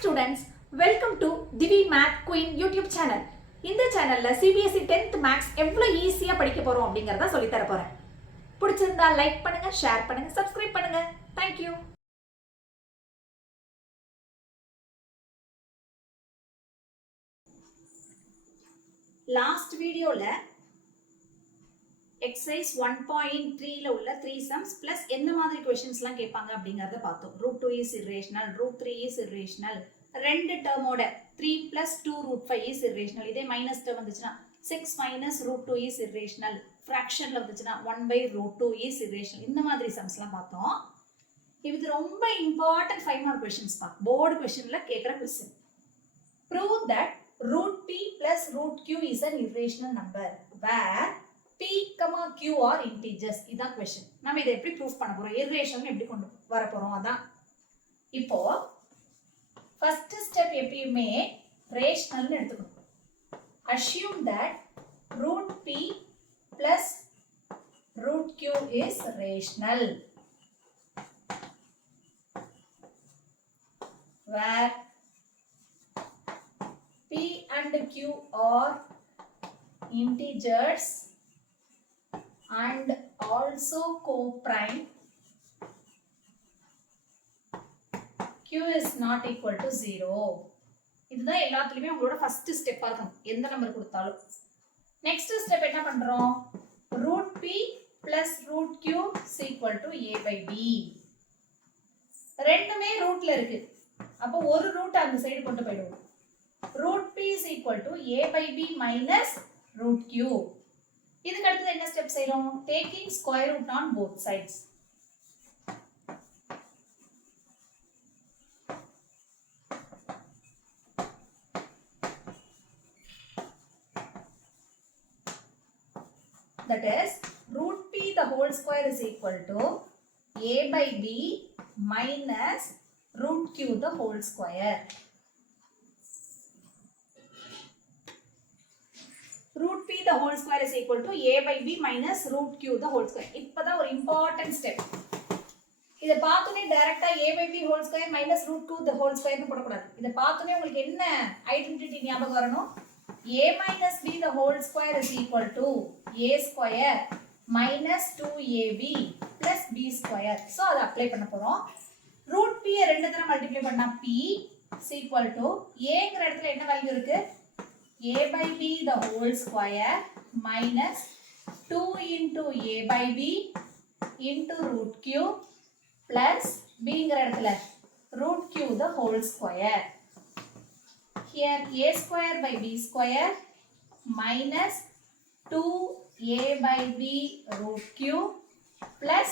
students, welcome to Divi Math Queen YouTube channel. இந்த சேனல்ல CBSE 10th Maths எவ்வளவு ஈஸியா படிக்க போறோம் அப்படிங்கறத சொல்லி தர போறேன். பிடிச்சிருந்தா லைக் பண்ணுங்க, ஷேர் பண்ணுங்க, சப்ஸ்கிரைப் பண்ணுங்க. Thank you. லாஸ்ட் வீடியோல எக்ஸசைஸ் 1.3ல உள்ள 3 sums plus என்ன மாதிரி क्वेश्चंसலாம் கேட்பாங்க அப்படிங்கறத பார்த்தோம். root 2 is irrational, root 3 is irrational. ரெண்டு டேர்மோட 3 plus 2 root 5 is irrational. இதே மைனஸ் டேர்ம் வந்துச்சுனா 6 minus root 2 is irrational. ஃபிராக்ஷன்ல வந்துச்சுனா 1 by root 2 is irrational. இந்த மாதிரி சம்ஸ்லாம் பார்த்தோம். இது ரொம்ப இம்பார்ட்டன்ட் 5 மார்க் क्वेश्चंस பா. போர்டு क्वेश्चनல கேக்குற question. Prove that root p plus root q is an irrational number where p, q are integers. இதான் question. நாம இதை எப்படி ப்ரூஃப் பண்ண போறோம்? irrational எப்படி கொண்டு வர போறோம் அதான். இப்போ first step எப்பயுமே rational னு எடுத்துக்கணும். Assume that root p plus root q is rational. Where p and q are integers and also co-prime. q is not equal to 0. இதுதான் எல்லாத்துலயுமே உங்களோட ஃபர்ஸ்ட் ஸ்டெப்பா இருக்கும் எந்த நம்பர் கொடுத்தாலும். நெக்ஸ்ட் ஸ்டெப் என்ன பண்றோம்? root p plus root q is equal to a by b. ரெண்டுமே ரூட்ல இருக்கு. அப்போ ஒரு ரூட் அந்த சைடு கொண்டு போய்டுவோம். root p is equal to a by b minus root q. இதுக்கு அடுத்து என்ன ஸ்டெப் செய்றோம்? taking square root on both sides. That is root p the whole square is equal to a by b minus root q the whole square. root p the whole square is equal to a by b minus root q the whole square. இப்பதான் ஒரு important step. இத பார்த்தோனே டைரக்டா a by b whole square minus root 2 the whole square னு போடக்கூடாது. இத பார்த்தோனே உங்களுக்கு என்ன ஐடென்டிட்டி ஞாபகம் வரணும்? a minus b the whole square is equal to a square minus 2ab plus b square. So அதை அப்ளை பண்ண போறோம். root p ரெண்டு தடவை மல்டிப்ளை பண்ணா p is equal to a ங்கற இடத்துல என்ன வேல்யூ இருக்கு? a by b the whole square minus 2 into a by b into root q plus b ங்கற இடத்துல root q the whole square. Here a square by b square minus 2a by b root q plus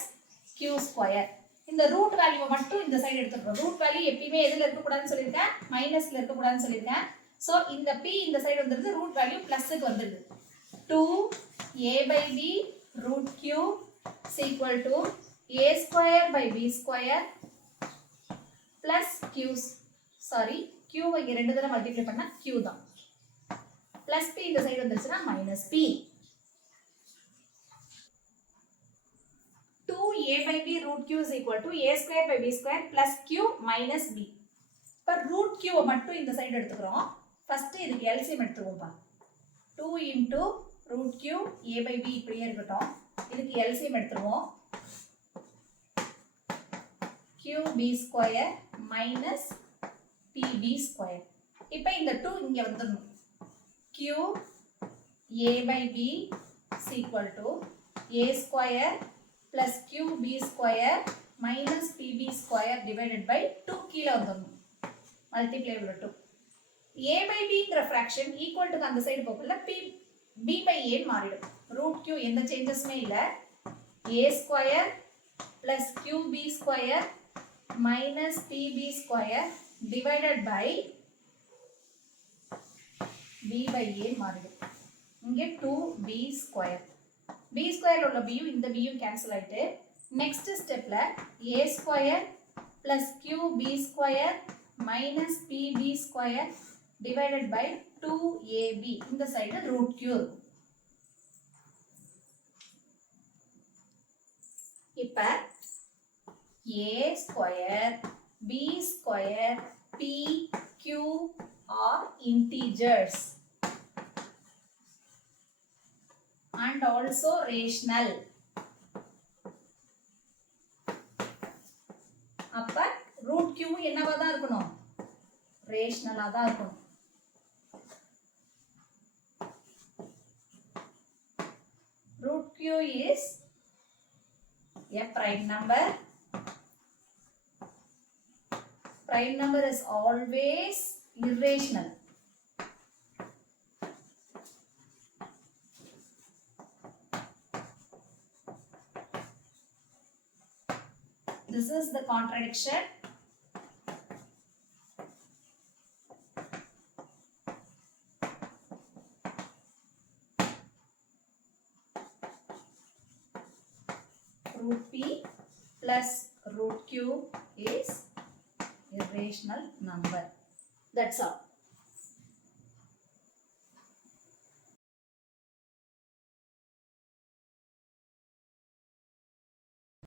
q square. இந்த root வேல்யூவை மட்டும் இந்த side எடுத்துக்கிறோம். Root value எப்பயுமே எதுல இருக்க கூடாதுன்னு சொல்லிருக்கேன்? மைனஸ்ல இருக்க கூடாதுன்னு சொல்லிருக்கேன். சோ இந்த p இந்த சைடு வந்துருது, ரூட் வேல்யூ பிளஸ்க்கு வந்துருது. 2a by b root q is equal to a square by b square plus q. Sorry, q வை ரெண்டு தடவை மல்டிப்ளை பண்ணா q தான். பிளஸ் p இந்த சைடு வந்துருச்சுனா minus p. 2a by b root q is equal to a square by b square plus q minus b. இப்ப root q மட்டும் இந்த side எடுத்துக்கிறோம். ஃபர்ஸ்ட் இதுக்கு LCM எடுத்துவோம்பா. 2 into root q a by b இப்படியே இருக்கட்டும். இதுக்கு LCM எடுத்துருவோம். qb square minus pb square. இப்போ இந்த 2 இங்க வந்துடணும். q a by b is equal to a square plus qb square minus pb square divided by 2 கீழ வந்துடணும். multiply with 2. a by b ங்கற fraction equal to அந்த side போகல b by a மாறிடும். root q எந்த சேஞ்சஸ்மே இல்ல. a square plus qb square minus pb square divided by b by a மாறிடும். இங்க 2b square. b square உள்ள b இந்த b cancel ஆயிட்டு நெக்ஸ்ட் ஸ்டெப்ல a square plus qb square minus pb square divided by 2ab இந்த side root q. இப்ப a square b square P, Q are integers and also rational. அப்ப root Q என்னவா தான் இருக்கணும்? ரேஷனலா தான் இருக்கணும். Root Q is a prime number. Prime number is always irrational. This is the contradiction. Root P plus root Q is irrational number. That's all.